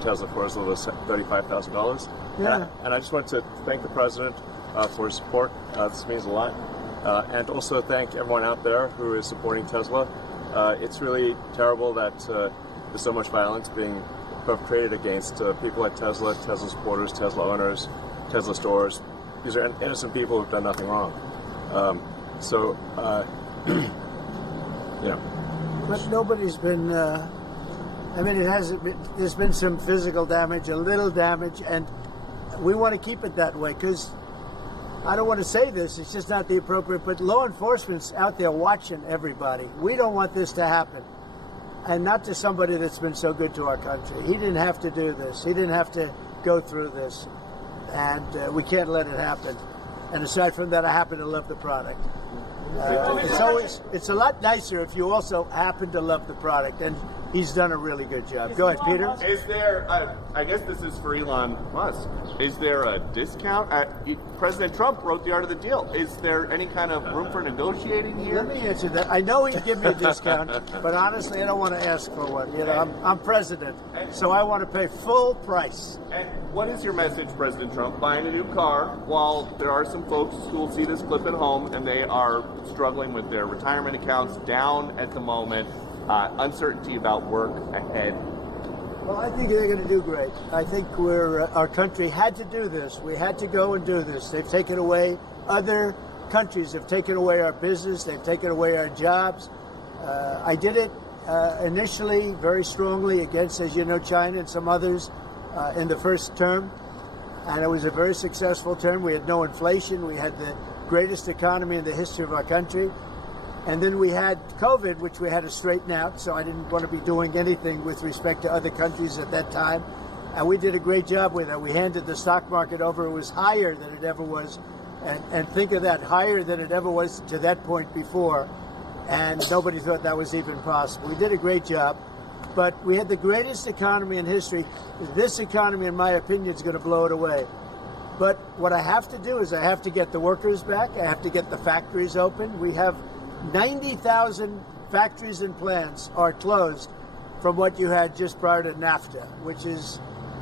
Tesla for as little as $35,000. Yeah. And I just want to thank the president for his support. This means a lot. And also thank everyone out there who is supporting Tesla. It's really terrible that there's so much violence being perpetrated against people like Tesla, Tesla supporters, Tesla owners, Tesla stores. These are innocent people who've done nothing wrong. But nobody's been, I mean, there's been some physical damage, a little damage, and we want to keep it that way because I don't want to say this, it's just not the appropriate, but law enforcement's out there watching everybody. We don't want this to happen. And not to somebody that's been so good to our country. He didn't have to do this. He didn't have to go through this. And we can't let it happen. And aside from that, I happen to love the product. It's a lot nicer if you also happen to love the product. And he's done a really good job. Go ahead, Peter. Is there, I guess this is for Elon Musk, is there a discount? President Trump wrote the art of the deal. Is there any kind of room for negotiating here? Let me answer that. I know he'd give me a discount, but honestly, I don't want to ask for one. You know, I'm president, so I want to pay full price. And what is your message, President Trump? Buying a new car while there are some folks who will see this clip at home and they are struggling with their retirement accounts down at the moment. Uncertainty about work ahead. Well, I think they're going to do great. I think our country had to do this. We had to go and do this. They've taken away, other countries have taken away our business. They've taken away our jobs. I did it initially very strongly against, as you know, China and some others in the first term. And it was a very successful term. We had no inflation. We had the greatest economy in the history of our country. And then we had COVID, which we had to straighten out, so I didn't want to be doing anything with respect to other countries at that time. And we did a great job with it. We handed the stock market over. It was higher than it ever was. And think of that, higher than it ever was to that point before. And nobody thought that was even possible. We did a great job. But we had the greatest economy in history. This economy, in my opinion, is going to blow it away. But what I have to do is I have to get the workers back. I have to get the factories open. We have 90,000 factories and plants are closed from what you had just prior to NAFTA, which is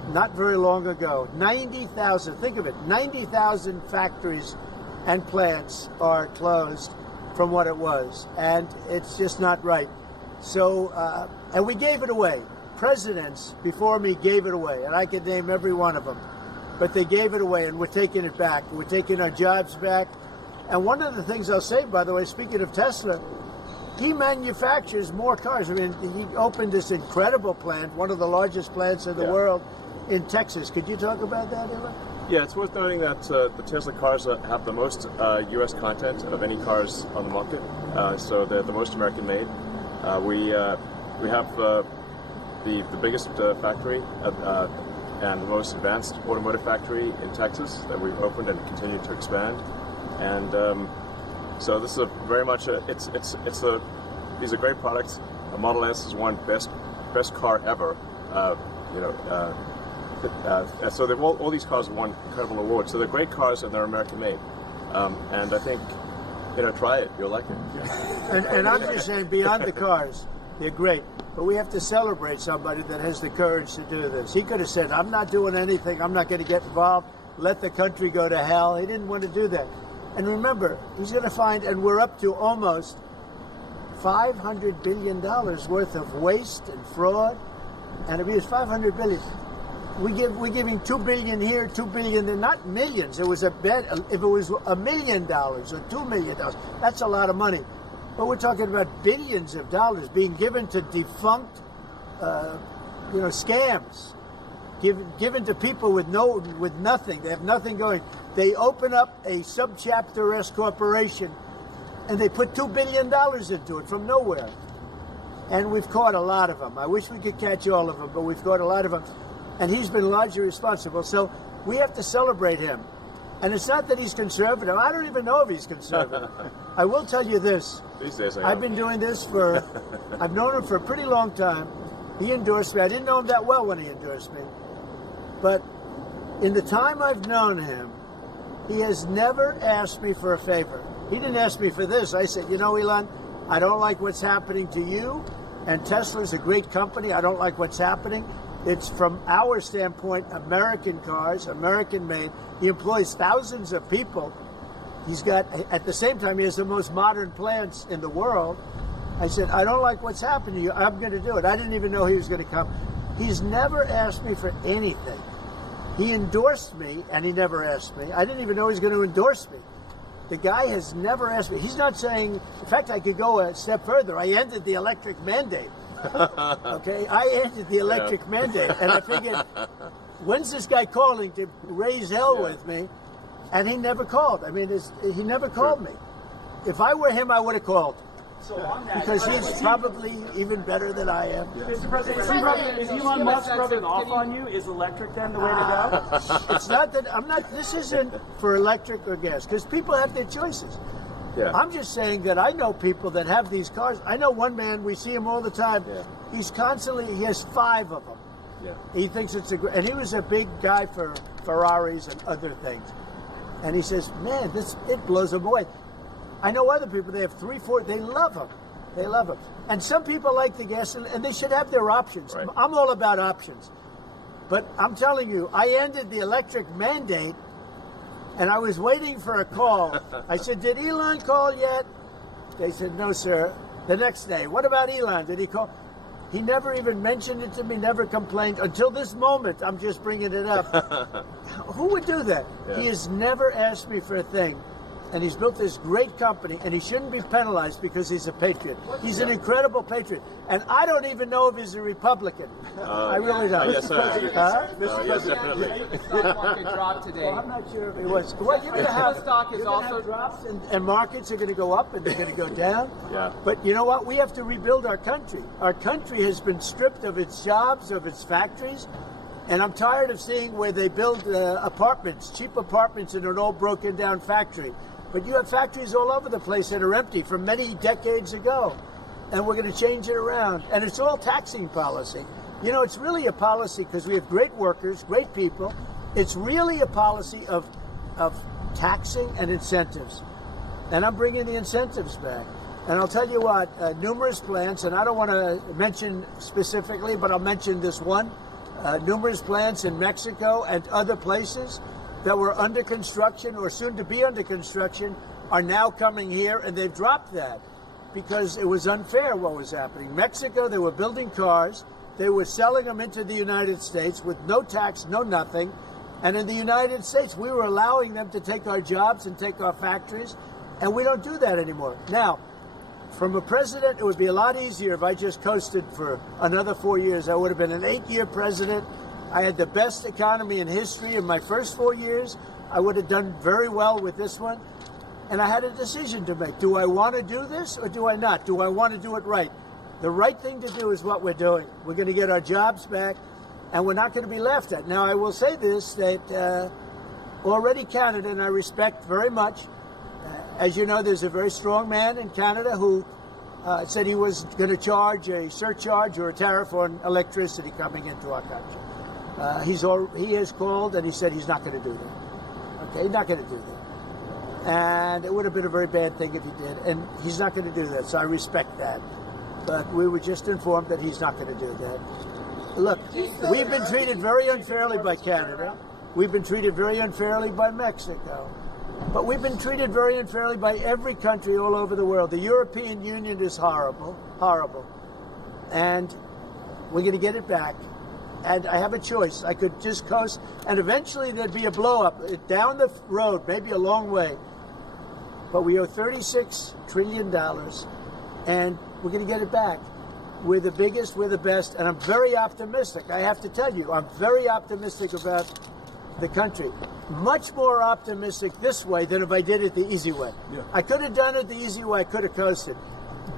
not very long ago. 90,000, think of it, 90,000 factories and plants are closed from what it was, and it's just not right. So, and we gave it away. Presidents before me gave it away, and I could name every one of them, but they gave it away, and we're taking it back. We're taking our jobs back. And one of the things I'll say, by the way, speaking of Tesla, he manufactures more cars. I mean, he opened this incredible plant, one of the largest plants in the world, in Texas. Could you talk about that, Elon? Yeah, it's worth noting that the Tesla cars have the most U.S. content of any cars on the market, so they're the most American-made. We have the biggest factory and the most advanced automotive factory in Texas that we've opened and continue to expand. And so this is very much these are great products. The Model S is one best car ever. So they've all these cars have won incredible awards. So they're great cars and they're American made. And I think try it, you'll like it. And I'm just saying, beyond the cars, they're great. But we have to celebrate somebody that has the courage to do this. He could have said, I'm not doing anything. I'm not going to get involved. Let the country go to hell. He didn't want to do that. And remember, he's going to find, and we're up to almost $500 billion worth of waste and fraud and abuse. $500 billion. We're giving $2 billion here, $2 billion there, not millions. It was a bet. If it was $1 million or $2 million, that's a lot of money. But we're talking about billions of dollars being given to defunct, scams, given to people with nothing. They have nothing going. They open up a subchapter S corporation, and they put $2 billion into it from nowhere. And we've caught a lot of them. I wish we could catch all of them, but we've caught a lot of them. And he's been largely responsible. So we have to celebrate him. And it's not that he's conservative. I don't even know if he's conservative. I will tell you this. These days I've been doing this I've known him for a pretty long time. He endorsed me. I didn't know him that well when he endorsed me. But in the time I've known him, he has never asked me for a favor. He didn't ask me for this. I said, Elon, I don't like what's happening to you. And Tesla's a great company. I don't like what's happening. It's from our standpoint, American cars, American made. He employs thousands of people. He's got, at the same time, he has the most modern plants in the world. I said, I don't like what's happened to you. I'm going to do it. I didn't even know he was going to come. He's never asked me for anything. He endorsed me, and he never asked me. I didn't even know he was going to endorse me. The guy has never asked me. He's not saying, in fact, I could go a step further. I ended the electric mandate. Okay, I ended the electric mandate, and I figured, when's this guy calling to raise hell with me? And he never called. I mean, he never called me. If I were him, I would have called. So on that, because he's probably even better than I am. Mr. President, is Elon Musk rubbing off on you? Is electric then the way to go? It's not that I'm not. This isn't for electric or gas because people have their choices. Yeah. I'm just saying that I know people that have these cars. I know one man. We see him all the time. Yeah. He's constantly. He has 5 of them. Yeah. He thinks it's a great. And he was a big guy for Ferraris and other things. And he says, "Man, it blows him away." I know other people, they have 3, 4, they love them. They love them. And some people like the gas, and they should have their options. Right. I'm all about options. But I'm telling you, I ended the electric mandate, and I was waiting for a call. I said, did Elon call yet? They said, no, sir. The next day, what about Elon? Did he call? He never even mentioned it to me, never complained. Until this moment, I'm just bringing it up. Who would do that? Yeah. He has never asked me for a thing. And he's built this great company, and he shouldn't be penalized because he's a patriot. He's an incredible patriot. And I don't even know if he's a Republican. I really don't. Yes, sir. Yes, definitely. Stock market dropped today. Well, I'm not sure if it was. Well, you're going to have stock is also drops, and markets are going to go up and they're going to go down. Yeah. But you know what? We have to rebuild our country. Our country has been stripped of its jobs, of its factories. And I'm tired of seeing where they build apartments, cheap apartments in an old broken down factory. But you have factories all over the place that are empty from many decades ago. And we're going to change it around. And it's all taxing policy. You know, it's really a policy because we have great workers, great people. It's really a policy of taxing and incentives. And I'm bringing the incentives back. And I'll tell you what, numerous plants, and I don't want to mention specifically, but I'll mention this one. Numerous plants in Mexico and other places that were under construction or soon to be under construction are now coming here, and they've dropped that because it was unfair what was happening. Mexico, they were building cars, they were selling them into the United States with no tax, no nothing, and in the United States, we were allowing them to take our jobs and take our factories, and we don't do that anymore. Now, from a president, it would be a lot easier if I just coasted for another 4 years. I would have been an 8-year president. I had the best economy in history in my first 4 years. I would have done very well with this one. And I had a decision to make. Do I want to do this or do I not? Do I want to do it right? The right thing to do is what we're doing. We're going to get our jobs back, and we're not going to be laughed at. Now, I will say this, that already Canada, and I respect very much, as you know, there's a very strong man in Canada who said he was going to charge a surcharge or a tariff on electricity coming into our country. He has called and he said he's not going to do that. Okay, he's not going to do that. And it would have been a very bad thing if he did. And he's not going to do that, so I respect that. But we were just informed that he's not going to do that. Look, we've been treated very unfairly by Canada. We've been treated very unfairly by Mexico. But we've been treated very unfairly by every country all over the world. The European Union is horrible, horrible. And we're going to get it back. And I have a choice. I could just coast, and eventually there'd be a blow-up down the road, maybe a long way. But we owe $36 trillion, and we're going to get it back. We're the biggest, we're the best, and I'm very optimistic. I have to tell you, I'm very optimistic about the country. Much more optimistic this way than if I did it the easy way. Yeah. I could have done it the easy way. I could have coasted.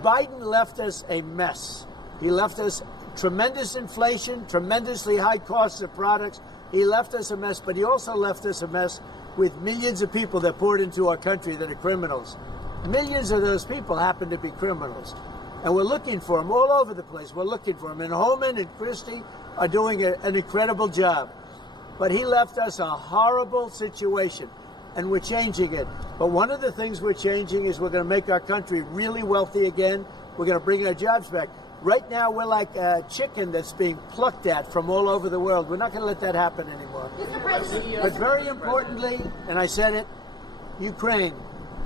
Biden left us a mess. He left us tremendous inflation, tremendously high costs of products. He left us a mess, but he also left us a mess with millions of people that poured into our country that are criminals. Millions of those people happen to be criminals. And we're looking for them all over the place. We're looking for them. And Holman and Christie are doing an incredible job. But he left us a horrible situation, and we're changing it. But one of the things we're changing is we're going to make our country really wealthy again. We're going to bring our jobs back. Right now, we're like a chicken that's being plucked at from all over the world. We're not going to let that happen anymore. But very importantly, and I said it, Ukraine,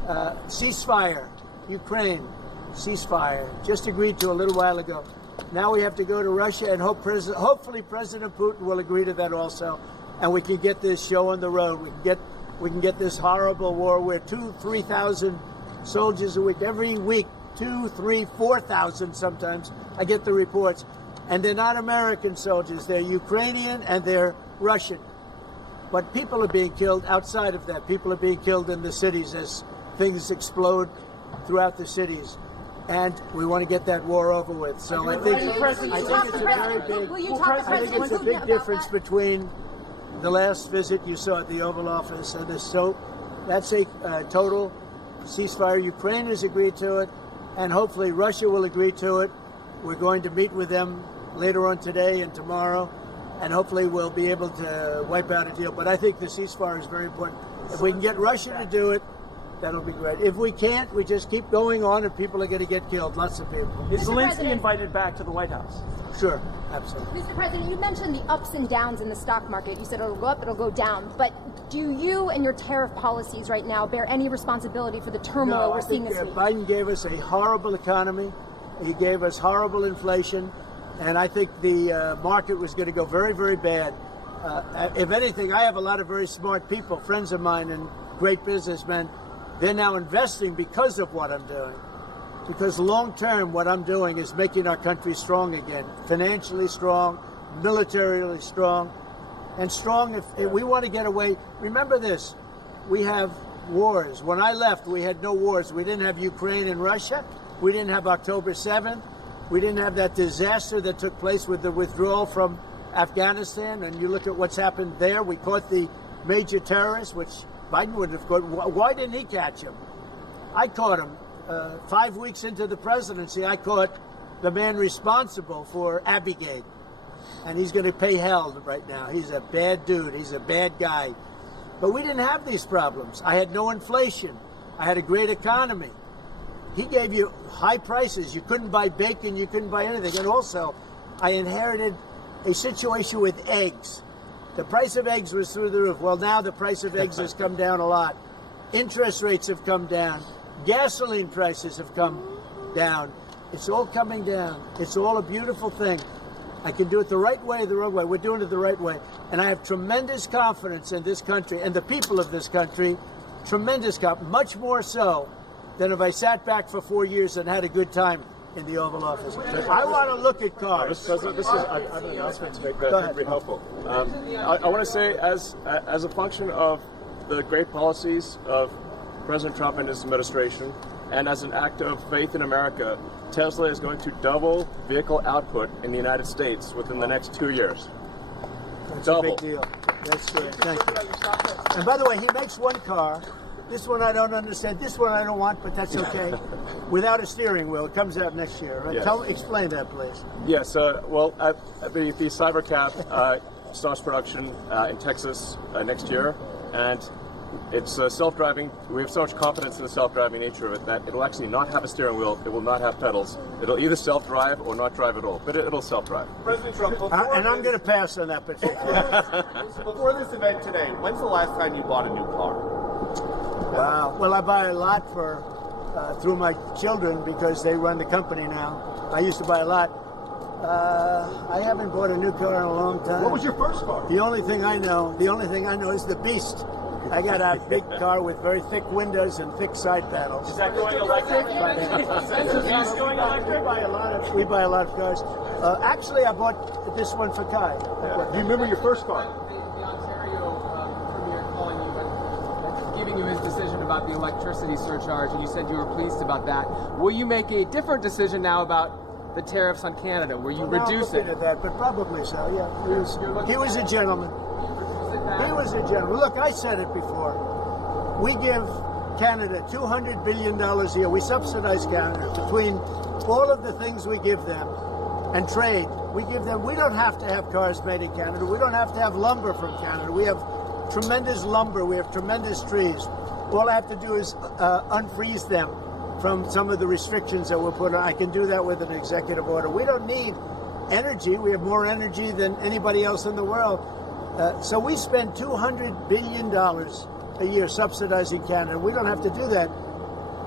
ceasefire. Ukraine, ceasefire. Just agreed to a little while ago. Now we have to go to Russia and hopefully President Putin will agree to that also, and we can get this show on the road. We can get this horrible war where 2,000-3,000 soldiers a week, every week, 2,000, 3,000, 4,000 sometimes. I get the reports, and they're not American soldiers. They're Ukrainian and they're Russian. But people are being killed outside of that. People are being killed in the cities as things explode throughout the cities. And we want to get that war over with. So I think it's a big difference between the last visit you saw at the Oval Office and this. So that's a total ceasefire. Ukraine has agreed to it, and hopefully Russia will agree to it. We're going to meet with them later on today and tomorrow, and hopefully we'll be able to wipe out a deal. But I think the ceasefire is very important. If we can get Russia to do it, that'll be great. If we can't, we just keep going on and people are going to get killed. Lots of people. Is Zelensky invited back to the White House? Sure, absolutely. Mr. President, you mentioned the ups and downs in the stock market. You said it'll go up, it'll go down. But do you and your tariff policies right now bear any responsibility for the turmoil we're seeing this week? Biden gave us a horrible economy. He gave us horrible inflation. And I think the market was going to go very, very bad. If anything, I have a lot of very smart people, friends of mine and great businessmen. They're now investing because of what I'm doing. Because long term, what I'm doing is making our country strong again, financially strong, militarily strong, and strong if we want to get away. Remember this, we have wars. When I left, we had no wars. We didn't have Ukraine and Russia. We didn't have October 7th. We didn't have that disaster that took place with the withdrawal from Afghanistan. And you look at what's happened there. We caught the major terrorist, which Biden wouldn't have caught. Why didn't he catch him? I caught him. 5 weeks into the presidency, I caught the man responsible for Abigate. And he's going to pay hell right now. He's a bad dude. He's a bad guy. But we didn't have these problems. I had no inflation. I had a great economy. He gave you high prices. You couldn't buy bacon. You couldn't buy anything. And also, I inherited a situation with eggs. The price of eggs was through the roof. Well, now the price of eggs has come down a lot. Interest rates have come down. Gasoline prices have come down. It's all coming down. It's all a beautiful thing. I can do it the right way or the wrong way. We're doing it the right way. And I have tremendous confidence in this country and the people of this country. Tremendous confidence. Much more so than if I sat back for 4 years and had a good time in the Oval Office. I want to look at cars. Mr. President, I have an announcement to make that I think will be helpful. I want to say, as a function of the great policies of President Trump and his administration, and as an act of faith in America, Tesla is going to double vehicle output in the United States within the next 2 years. That's double. a big deal. That's good. Thank you. And by the way, he makes one car. This one I don't understand. This one I don't want, but that's okay. Without a steering wheel. It comes out next year. Right? Yes. Explain that, please. Yes. Well, the Cybercab starts production in Texas next year, and it's self-driving. We have so much confidence in the self-driving nature of it that it'll actually not have a steering wheel. It will not have pedals. It'll either self-drive or not drive at all, but it'll self-drive. President Trump, And I'm going to pass on that particular. before this event today, when's the last time you bought a new car? Wow. Well, I buy a lot through my children because they run the company now. I used to buy a lot. I haven't bought a new car in a long time. What was your first car? The only thing I know is the Beast. I got a big car with very thick windows and thick side panels. Is that going electric? Is going electric? We buy a lot of cars. Actually, I bought this one for Kai. Do you remember your first car? The Ontario Premier calling you, giving you his decision about the electricity surcharge, and you said you were pleased about that. Will you make a different decision now about the tariffs on Canada? Will you reduce it? At that, but probably so. Yeah, he was a gentleman. He was a gentleman. Look, I said it before. We give Canada $200 billion a year. We subsidize Canada between all of the things we give them and trade. We don't have to have cars made in Canada. We don't have to have lumber from Canada. We have tremendous lumber. We have tremendous trees. All I have to do is unfreeze them from some of the restrictions that were put on. I can do that with an executive order. We don't need energy. We have more energy than anybody else in the world. So we spend $200 billion a year subsidizing Canada. We don't have to do that.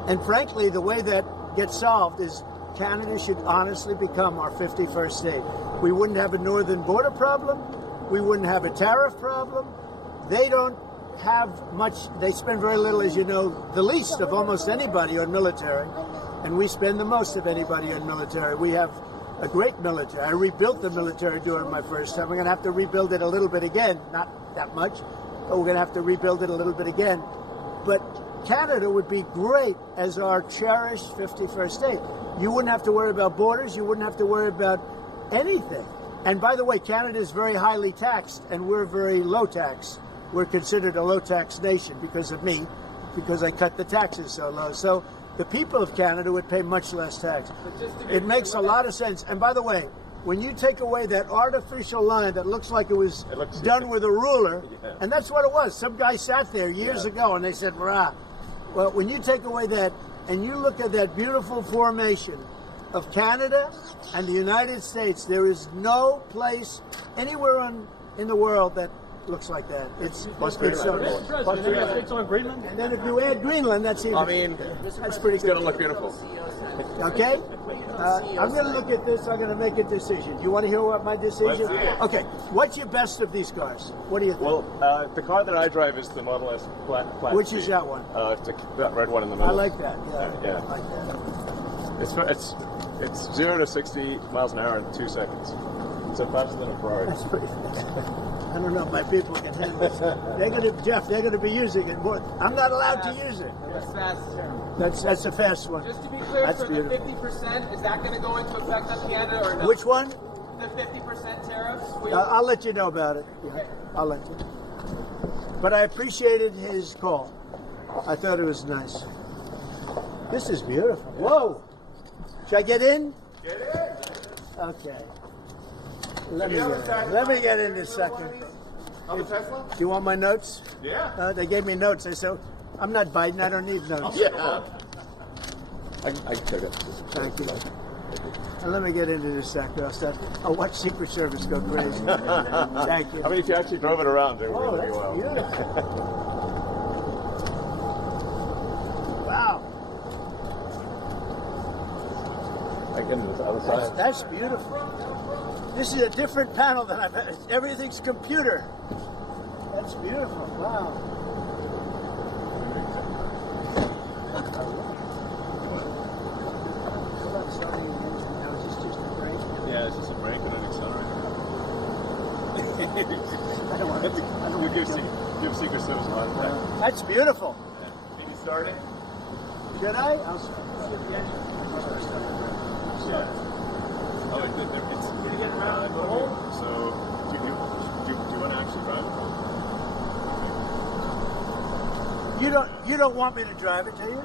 And frankly, the way that gets solved is Canada should honestly become our 51st state. We wouldn't have a northern border problem. We wouldn't have a tariff problem. They don't have much. They spend very little, as you know, the least of almost anybody on military. And we spend the most of anybody on military. We have a great military. I rebuilt the military during my first time. We're going to have to rebuild it a little bit again. Not that much, but we're going to have to rebuild it a little bit again. But Canada would be great as our cherished 51st state. You wouldn't have to worry about borders. You wouldn't have to worry about anything. And by the way, Canada is very highly taxed, and we're very low tax. We're considered a low tax nation because of me, because I cut the taxes so low. So the people of Canada would pay much less tax. It makes a lot of sense. And by the way, when you take away that artificial line that looks like it was done with a ruler, and that's what it was. Some guy sat there years ago and they said, "Rah." Well, when you take away that and you look at that beautiful formation of Canada and the United States, there is no place anywhere in the world that looks like that. It's on Greenland. And then if you add Greenland, that's even. That's pretty good. It's going to look beautiful. Okay? I'm going to look at this. I'm going to make a decision. You want to hear what my decision? Let's see it. Okay. What's your best of these cars? What do you think? Well, the car that I drive is the Model S Platinum. Which is that one? That red one in the middle. I like that. Yeah. I like that. It's 0 to 60 miles an hour in 2 seconds. So faster than a Ferrari. That's pretty fast. I don't know if my people can handle this. They're going to be using it more. I'm not allowed to use it. That's fast. That's a fast one. Just to be clear, That's for beautiful. the 50%, is that going to go into effect on Canada or no? Which one? The 50% tariffs? I'll let you know about it. Yeah, Okay. I'll let you. But I appreciated his call. I thought it was nice. This is beautiful. Whoa! Should I get in? Get in. Okay. Let me get in this second. On the Tesla? Do you want my notes? Yeah. They gave me notes. I said, I'm not Biden. I don't need notes. Yeah. I can take it. Thank you. And let me get into this sector. I'll watch Secret Service go crazy. Thank you. I mean, if you actually drove it around, it would Oh, really be that's well. beautiful. Wow. I get into the other side. That's beautiful. This is a different panel than I've had. Everything's computer. That's beautiful. Wow. Yeah, it's just a brake and an accelerator. I don't want to. You give Secret Service a lot of time. That's beautiful. Can you start it? Should I? Yeah. Oh, it's gonna get around the hole. So, do you want to actually drive it? You don't want me to drive it, do you?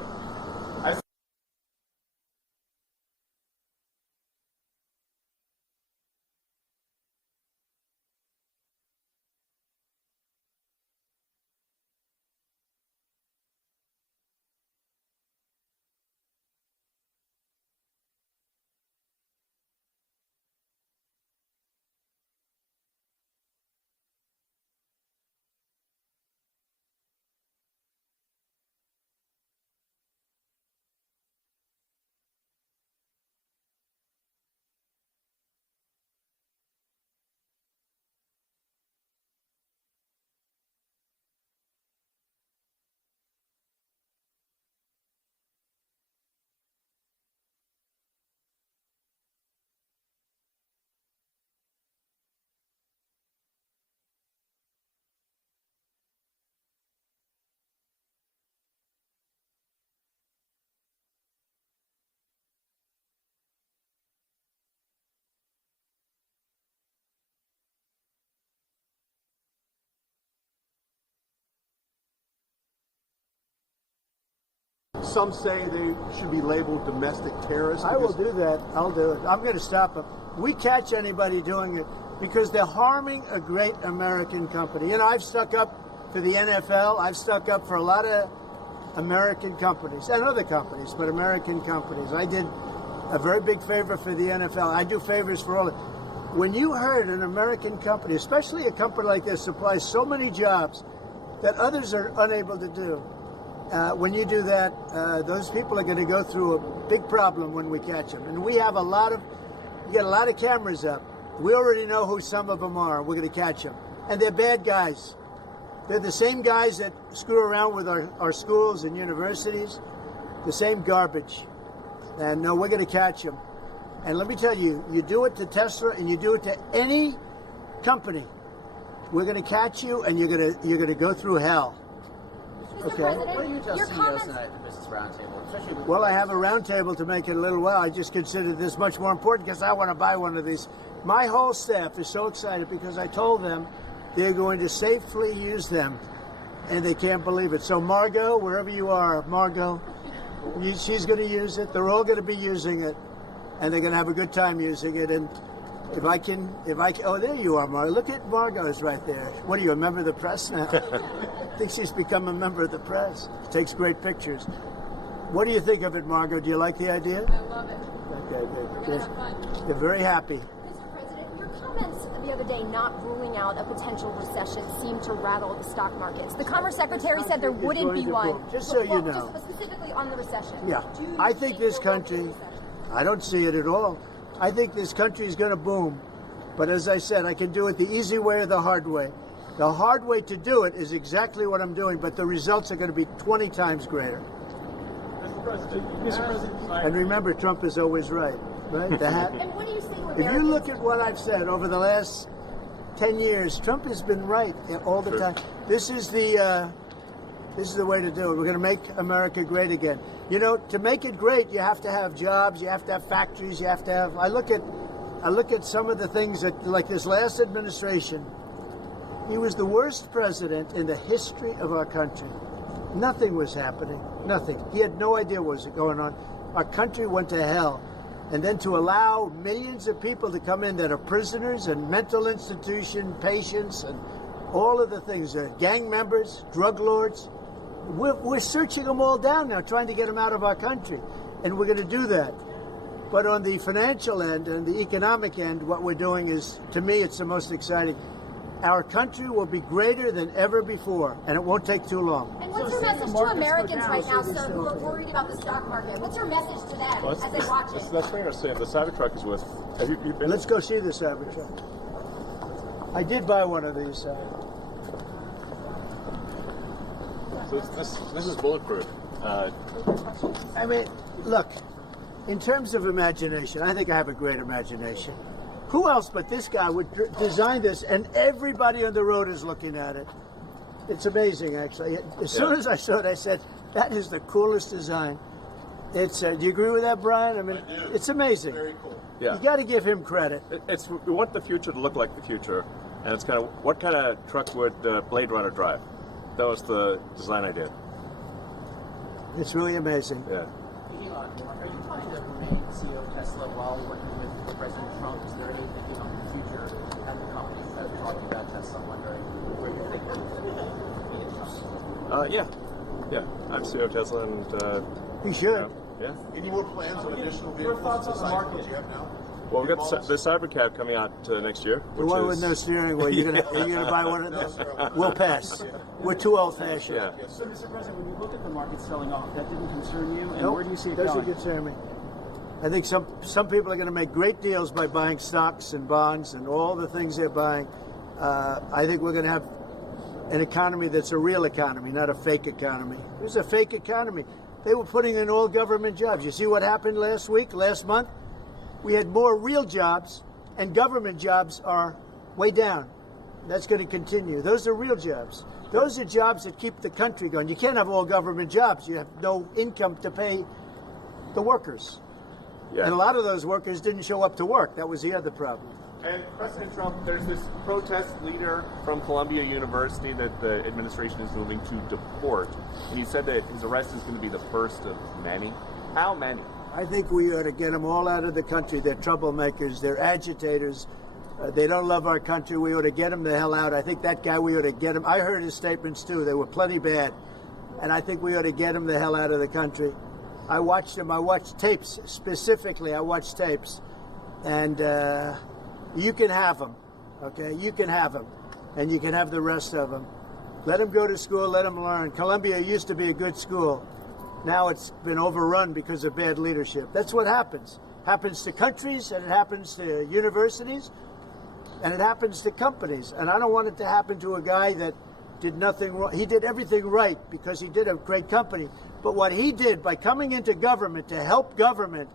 Some say they should be labeled domestic terrorists. I will do that. I'll do it. I'm going to stop them. We catch anybody doing it because they're harming a great American company. You know, I've stuck up for the NFL. I've stuck up for a lot of American companies and other companies, but American companies. I did a very big favor for the NFL. I do favors for all. When you heard an American company, especially a company like this, supplies so many jobs that others are unable to do, when you do that, those people are going to go through a big problem when we catch them. And we have you get a lot of cameras up. We already know who some of them are. We're going to catch them. And they're bad guys. They're the same guys that screw around with our schools and universities, the same garbage. And no, we're going to catch them. And let me tell you, you do it to Tesla and you do it to any company, we're going to catch you and you're going to go through hell. Mr. Okay. President, What do you tell your CEOs comments. tonight at the Business Roundtable? Especially with Well, I have a roundtable to make it a little while. I just consider this much more important because I want to buy one of these. My whole staff is so excited because I told them they're going to safely use them, and they can't believe it. So, Margot, wherever you are, Margot, she's going to use it. They're all going to be using it, and they're going to have a good time using it. And if I can, oh, there you are, Margot. Look at Margot's right there. What are you, a member of the press now? I think she's become a member of the press. Takes great pictures. What do you think of it, Margot? Do you like the idea? I love it. Okay, We're good. going to have fun. They're very happy. Mr. President, your comments the other day not ruling out a potential recession seemed to rattle the stock markets. The Commerce Secretary said there wouldn't be one. Just so you Well, know. just specifically on the recession. Yeah. Do you I think this there will be a country, recession? I don't see it at all. I think this country is going to boom. But as I said, I can do it the easy way or the hard way. The hard way to do it is exactly what I'm doing, but the results are going to be 20 times greater. Mr. President, And remember, Trump is always right. Right? The hat. And what do you say to If Americans? you look at what I've said over the last 10 years, Trump has been right all the time. This is the way to do it. We're going to make America great again. You know, to make it great, you have to have jobs, you have to have factories, you have to have. I look at some of the things that, like this last administration, he was the worst president in the history of our country. Nothing was happening. Nothing. He had no idea what was going on. Our country went to hell. And then to allow millions of people to come in that are prisoners and mental institution patients and all of the things, gang members, drug lords, we're searching them all down now, trying to get them out of our country. And we're going to do that. But on the financial end and the economic end, what we're doing is, to me, it's the most exciting. Our country will be greater than ever before, and it won't take too long. And what's your message to Americans right now, sir, who are worried about the stock market? What's your message to them as they watch it? That's very interesting. The Cybertruck is with. Have you been? Let's go see the Cybertruck. I did buy one of these. So this is bulletproof. I mean, look, in terms of imagination, I think I have a great imagination. Who else but this guy would design this, and everybody on the road is looking at it? It's amazing, actually. As soon as I saw it, I said, that is the coolest design. It's. Do you agree with that, Brian? I mean, it's amazing. Very cool. Yeah. You got to give him credit. We want the future to look like the future, and it's kind of what kind of truck would Blade Runner drive? That was the design idea. It's really amazing. Yeah. Elon, are you planning to remain CEO of Tesla while working with President Trump? Is there any thinking on the future at the company as we're talking about Tesla? I'm wondering where you're thinking Yeah. I'm CEO of Tesla, and He should. yeah. Any more plans of additional vehicles besides what you have now? Well, we've got the Cybercab coming out next year. The one with no steering wheel. Are you gonna buy one of those? We'll pass. We're too old-fashioned. Yeah. so Mr. President, when you look at the market selling off, that didn't concern you, and Nope, where do you see it doesn't going? concern me. I think some people are going to make great deals by buying stocks and bonds and all the things they're buying. I think we're going to have an economy that's a real economy, not a fake economy. It was a fake economy. They were putting in all government jobs. You see what happened last month? We had more real jobs, and government jobs are way down. That's going to continue. Those are real jobs. Those are jobs that keep the country going. You can't have all government jobs. You have no income to pay the workers. Yeah. And a lot of those workers didn't show up to work. That was the other problem. And President Trump, there's this protest leader from Columbia University that the administration is moving to deport. And he said that his arrest is going to be the first of many. How many? I think we ought to get them all out of the country. They're troublemakers. They're agitators. They don't love our country. We ought to get them the hell out. I think that guy, we ought to get him. I heard his statements, too. They were plenty bad. and I think we ought to get him the hell out of the country. I watched him. I watched tapes specifically. I watched tapes, and you can have him, okay? You can have him, and you can have the rest of them. Let him go to school. Let him learn. Columbia used to be a good school. Now it's been overrun because of bad leadership. That's what happens. Happens to countries, and it happens to universities, and it happens to companies. And I don't want it to happen to a guy that did nothing wrong. He did everything right because he did a great company. But what he did by coming into government to help government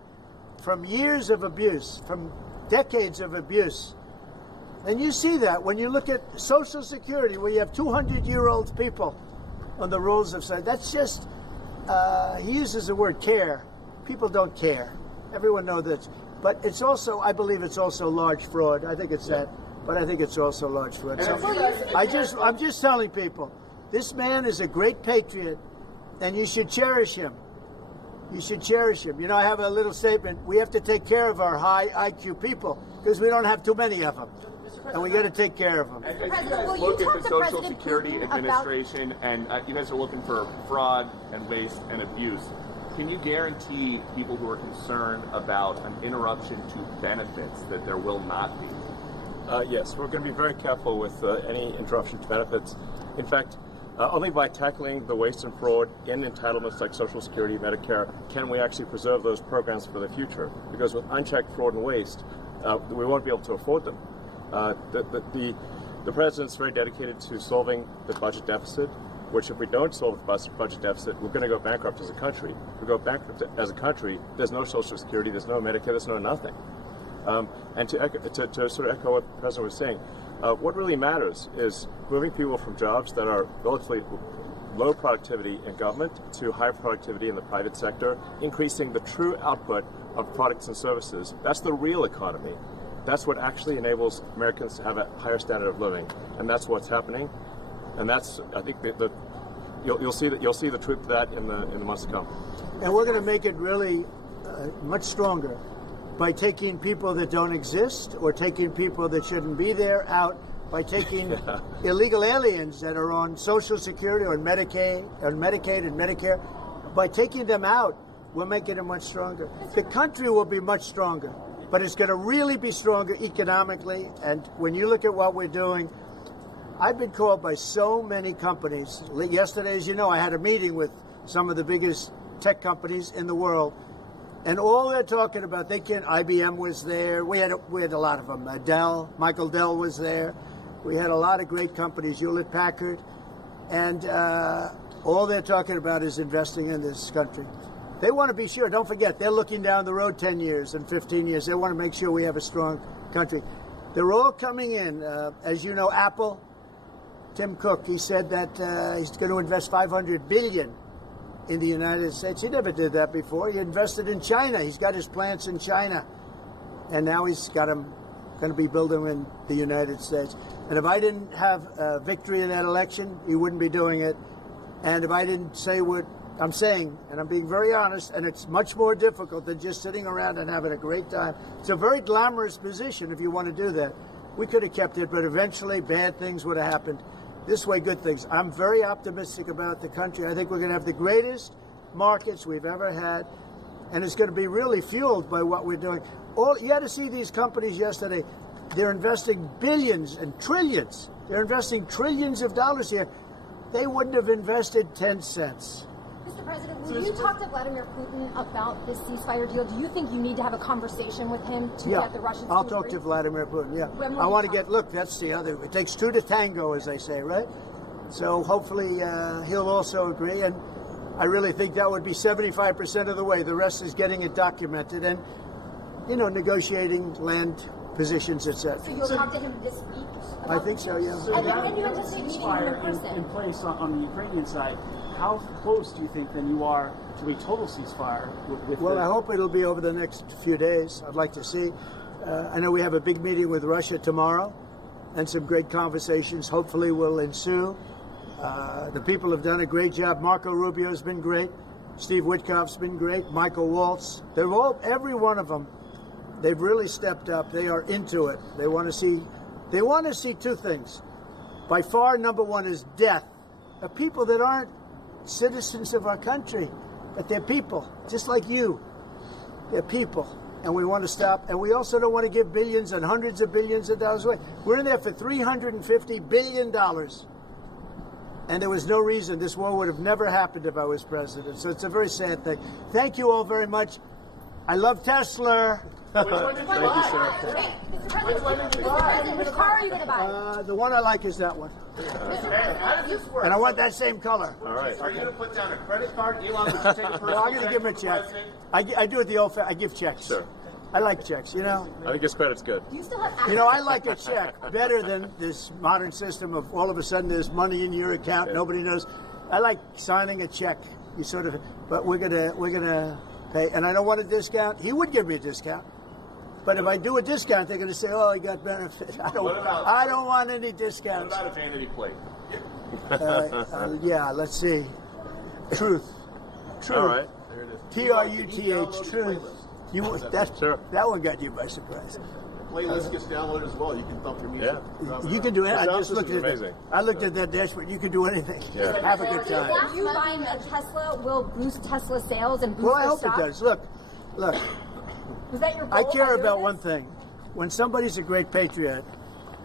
from years of abuse, from decades of abuse, and you see that when you look at Social Security, where you have 200-year-old people on the rolls of society. That's just, he uses the word care. People don't care. Everyone knows that. But it's also, I believe it's also large fraud. I think it's that. But I think it's also large fraud. So I'm just telling people, this man is a great patriot, and you should cherish him. You should cherish him. You know, I have a little statement. We have to take care of our high IQ people because we don't have too many of them. And we got to take care of them. As you guys look at the Social Security Administration, and you guys are looking for fraud and waste and abuse, can you guarantee people who are concerned about an interruption to benefits that there will not be? Yes, we're going to be very careful with any interruption to benefits. In fact, only by tackling the waste and fraud in entitlements like Social Security, Medicare, can we actually preserve those programs for the future. Because with unchecked fraud and waste, we won't be able to afford them. The president's very dedicated to solving the budget deficit, which if we don't solve the budget deficit, we're going to go bankrupt as a country. If we go bankrupt as a country, there's no Social Security, there's no Medicare, there's no nothing. And to sort of echo what the president was saying, what really matters is moving people from jobs that are relatively low productivity in government to high productivity in the private sector, increasing the true output of products and services. That's the real economy. That's what actually enables Americans to have a higher standard of living, and that's what's happening. And that's, I think, you'll see the truth of that in the months to come. And we're going to make it really much stronger by taking people that don't exist or taking people that shouldn't be there out, by taking illegal aliens that are on Social Security or Medicaid and Medicare. By taking them out, we're making it much stronger. The country will be much stronger, but it's going to really be stronger economically. And when you look at what we're doing, I've been called by so many companies. Yesterday, as you know, I had a meeting with some of the biggest tech companies in the world, and all they're talking about, IBM was there. We had a lot of them. Michael Dell was there. We had a lot of great companies, Hewlett Packard, and all they're talking about is investing in this country. They want to be sure. Don't forget, they're looking down the road 10 years and 15 years. They want to make sure we have a strong country. They're all coming in. As you know, Apple, Tim Cook, he said that he's going to invest $500 billion in the United States. He never did that before. He invested in China. He's got his plants in China. And now he's got them going to be building in the United States. And if I didn't have victory in that election, he wouldn't be doing it. And if I didn't say what I'm saying, and I'm being very honest, and it's much more difficult than just sitting around and having a great time. It's a very glamorous position if you want to do that. We could have kept it, but eventually bad things would have happened. This way, good things. I'm very optimistic about the country. I think we're going to have the greatest markets we've ever had, and it's going to be really fueled by what we're doing. You had to see these companies yesterday. They're investing billions and trillions. They're investing trillions of dollars here. They wouldn't have invested 10 cents. Mr. President, when you talk to Vladimir Putin about this ceasefire deal, do you think you need to have a conversation with him to get the Russians I'll to talk agree? to Vladimir Putin, yeah. I want to look, that's the other, it takes two to tango, as they say, right? So hopefully he'll also agree, and I really think that would be 75% of the way. The rest is getting it documented and, negotiating land positions, etc. So you'll talk to him this week? I think so, yeah. And when you anticipate meeting him in person? In place on the Ukrainian side, how close do you think then you are to a total ceasefire? I hope it'll be over the next few days. I'd like to see. I know we have a big meeting with Russia tomorrow, and some great conversations hopefully will ensue. The people have done a great job. Marco Rubio's been great. Steve Witkoff's been great. Michael Waltz. Every one of them, they've really stepped up. They are into it. They want to see two things. By far, number one is death of people that aren't citizens of our country, but they're people, just like you. They're people. And we want to stop. And we also don't want to give billions and hundreds of billions of dollars away. We're in there for $350 billion. And there was no reason this war would have never happened if I was president. So it's a very sad thing. Thank you all very much. I love Tesla. Thank you, sir. Mr. President, which car are you going to buy? The one I like is that one. How does this work? And I want that same color. All right. Are you going to put down a credit card? Elon, would you take a personal Well, I'm going to give him a check. I do it the old I give checks. Sure. I like checks, you know. I think his credit's good. Do you still have access? You know, I like a check better than this modern system of all of a sudden there's money in your account, nobody knows. I like signing a check. You sort of, but we're gonna pay, and I don't want a discount. He would give me a discount, but if I do a discount, they're gonna say, "Oh, he got benefit." I don't want any discounts. What about a vanity plate? Yeah, let's see. Truth. All right. TRUTH. Truth. Sure. That one got you by surprise. Playlist gets downloaded as well. You can thump your music. Yeah. You can do it. I just looked at amazing. it. I looked at that dashboard. You can do anything. Yeah. Have a good time. You buying a Tesla will boost Tesla sales and boost Well, I their hope stock? it does. Look. Was that your goal I by care doing about this? one thing. When somebody's a great patriot,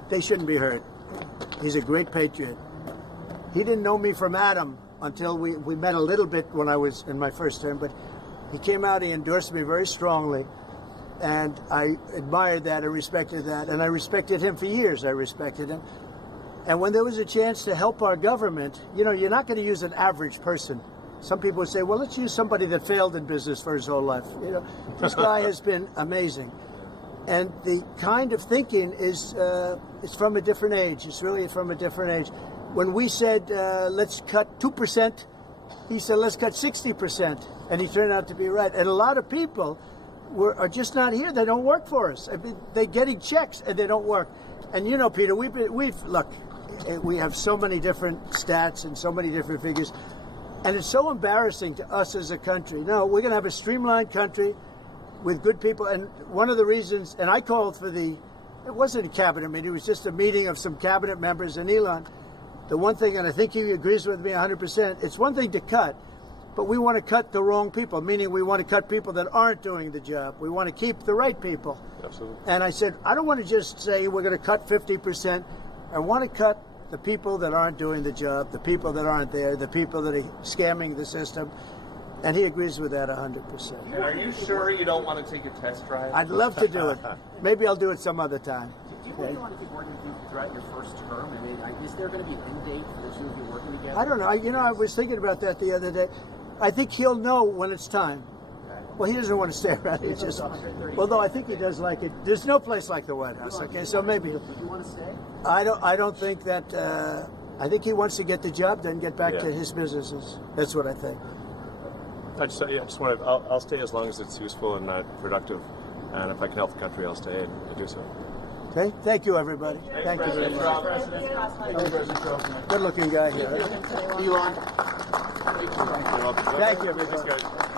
they shouldn't be hurt. He's a great patriot. He didn't know me from Adam until we met a little bit when I was in my first term, but he came out, he endorsed me very strongly, and I admired that, I respected that, and I respected him for years. I respected him. And when there was a chance to help our government, you know, you're not going to use an average person. Some people would say, well, let's use somebody that failed in business for his whole life. You know, this guy has been amazing. And the kind of thinking is it's from a different age. It's really from a different age. When we said, let's cut 2%, he said, let's cut 60%. And he turned out to be right. And a lot of people are just not here. They don't work for us. I mean, they're getting checks and they don't work. And you know, Peter, look, we have so many different stats and so many different figures. And it's so embarrassing to us as a country. No, we're going to have a streamlined country with good people. And one of the reasons, and I called for it wasn't a cabinet meeting, it was just a meeting of some cabinet members and Elon. The one thing, and I think he agrees with me 100%, it's one thing to cut, but we want to cut the wrong people, meaning we want to cut people that aren't doing the job. We want to keep the right people. Absolutely. And I said, I don't want to just say we're going to cut 50%. I want to cut the people that aren't doing the job, the people that aren't there, the people that are scamming the system. And he agrees with that 100%. And are you sure you don't want to take a test drive? I'd love to do it. Maybe I'll do it some other time. Do you really want to keep working with you throughout your first term? I mean, is there going to be an end date for the two of you working together? I don't know. I was thinking about that the other day. I think he'll know when it's time. Well, he doesn't want to stay around. He just, although I think he does like it. There's no place like the White House. Okay, so maybe. Would you want to stay? I don't think that. I think he wants to get the job done, get back to his businesses. That's what I think. I just want to. I'll stay as long as it's useful and productive, and if I can help the country, I'll stay and do so. Okay. Thank you, everybody. Thank you very much. Good-looking guy here. Elon. Thank you, everybody. Thanks, guys.